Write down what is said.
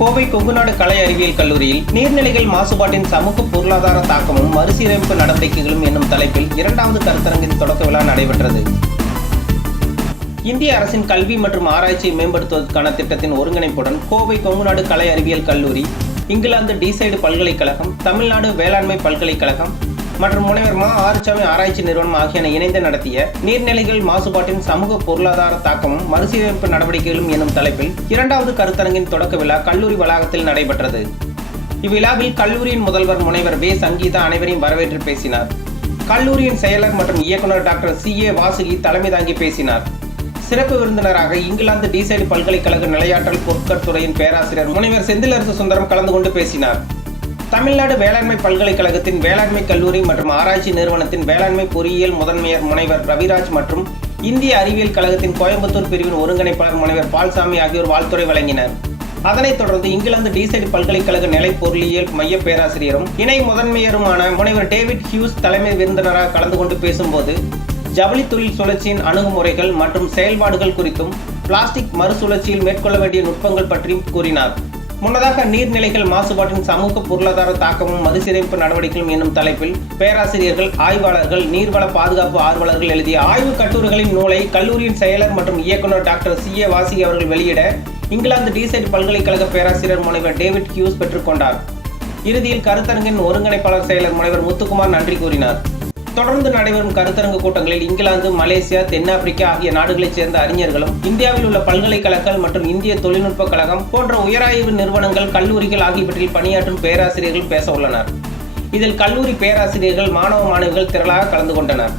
கோவை கொங்குநாடு கலை அறிவியல் கல்லூரியில் நீர்நிலைகள் மாசுபாட்டின் சமூக பொருளாதார தாக்கமும் மறுசீரமைப்பு நடவடிக்கைகளும் என்னும் தலைப்பில் 2வது கருத்தரங்கின் தொடக்க விழா நடைபெற்றது. இந்திய அரசின் கல்வி மற்றும் ஆராய்ச்சியை மேம்படுத்துவதற்கான திட்டத்தின் ஒருங்கிணைப்புடன் கோவை கொங்குநாடு கலை அறிவியல் கல்லூரி, இங்கிலாந்து டிசைடு பல்கலைக்கழகம், தமிழ்நாடு வேளாண்மை பல்கலைக்கழகம் மற்றும் முனைவர் மா. ஆறுசாமி ஆராய்ச்சி நிறுவனம் ஆகியன இணைந்து நடத்திய நீர்நிலைகள் மாசுபாட்டின் சமூக பொருளாதார தாக்கமும் மறுசீரமைப்பு நடவடிக்கைகளும் என்னும் தலைப்பில் 2வது கருத்தரங்கின் தொடக்க விழா கல்லூரி வளாகத்தில் நடைபெற்றது. இவ்விழாவில் கல்லூரியின் முதல்வர் முனைவர் வே. சங்கீதா அனைவரையும் வரவேற்று பேசினார். கல்லூரியின் செயலர் மற்றும் இயக்குநர் டாக்டர் சி.ஏ. வாசுகி தலைமை தாங்கி பேசினார். சிறப்பு விருந்தினராக இங்கிலாந்து டிசைடு பல்கலைக்கழக நிலையாற்றல் பொருட்கள் துறையின் பேராசிரியர் முனைவர் செந்திலரசு சுந்தரம் கலந்து கொண்டு பேசினார். தமிழ்நாடு வேளாண்மை பல்கலைக்கழகத்தின் வேளாண்மை கல்லூரி மற்றும் ஆராய்ச்சி நிறுவனத்தின் வேளாண்மை பொறியியல் முதன்மையர் முனைவர் ரவிராஜ் மற்றும் இந்திய அறிவியல் கழகத்தின் கோயம்புத்தூர் பிரிவின் ஒருங்கிணைப்பாளர் முனைவர் பால்சாமி ஆகியோர் வாழ்த்துரை வழங்கினர். அதனைத் தொடர்ந்து இங்கிலாந்து டிசைடு பல்கலைக்கழக நிலை பொருளியல் மைய பேராசிரியரும் இணை முதன்மையருமான முனைவர் டேவிட் ஹியூஸ் தலைமை விருந்தினராக கலந்து கொண்டு பேசும்போது ஜவுளி தொழில் சுழற்சியின் அணுகுமுறைகள் மற்றும் செயல்பாடுகள் குறித்தும் பிளாஸ்டிக் மறுசுழற்சியில் மேற்கொள்ள வேண்டிய நுட்பங்கள் பற்றியும் கூறினார். முன்னதாக நீர்நிலைகள் மாசுபாட்டின் சமூக பொருளாதார தாக்கமும் மறுசீரமைப்பு நடவடிக்கைகளும் என்னும் தலைப்பில் பேராசிரியர்கள், ஆய்வாளர்கள், நீர்வள பாதுகாப்பு ஆர்வலர்கள் எழுதிய ஆய்வு கட்டுரைகளின் நூலை கல்லூரியின் செயலர் மற்றும் இயக்குநர் டாக்டர் சி.ஏ. வாசுகி அவர்கள் வெளியிட இங்கிலாந்து டிசைடு பல்கலைக்கழக பேராசிரியர் முனைவர் டேவிட் ஹியூஸ் பெற்றுக்கொண்டார். இறுதியில் கருத்தரங்கின் ஒருங்கிணைப்பாளர் செயலர் முனைவர் முத்துக்குமார் நன்றி கூறினார். தொடர்ந்து நடைபெறும் கருத்தரங்கு கூட்டங்களில் இங்கிலாந்து, மலேசியா, தென்னாப்பிரிக்கா ஆகிய நாடுகளைச் சேர்ந்த அறிஞர்களும், இந்தியாவில் உள்ள பல்கலைக்கழகங்கள் மற்றும் இந்திய தொழில்நுட்ப கழகம் போன்ற உயராய்வு நிறுவனங்கள், கல்லூரிகள் ஆகியவற்றில் பணியாற்றும் பேராசிரியர்கள் பேச உள்ளனர். இதில் கல்லூரி பேராசிரியர்கள், மாணவ மாணவிகள் திரளாக கலந்து கொண்டனர்.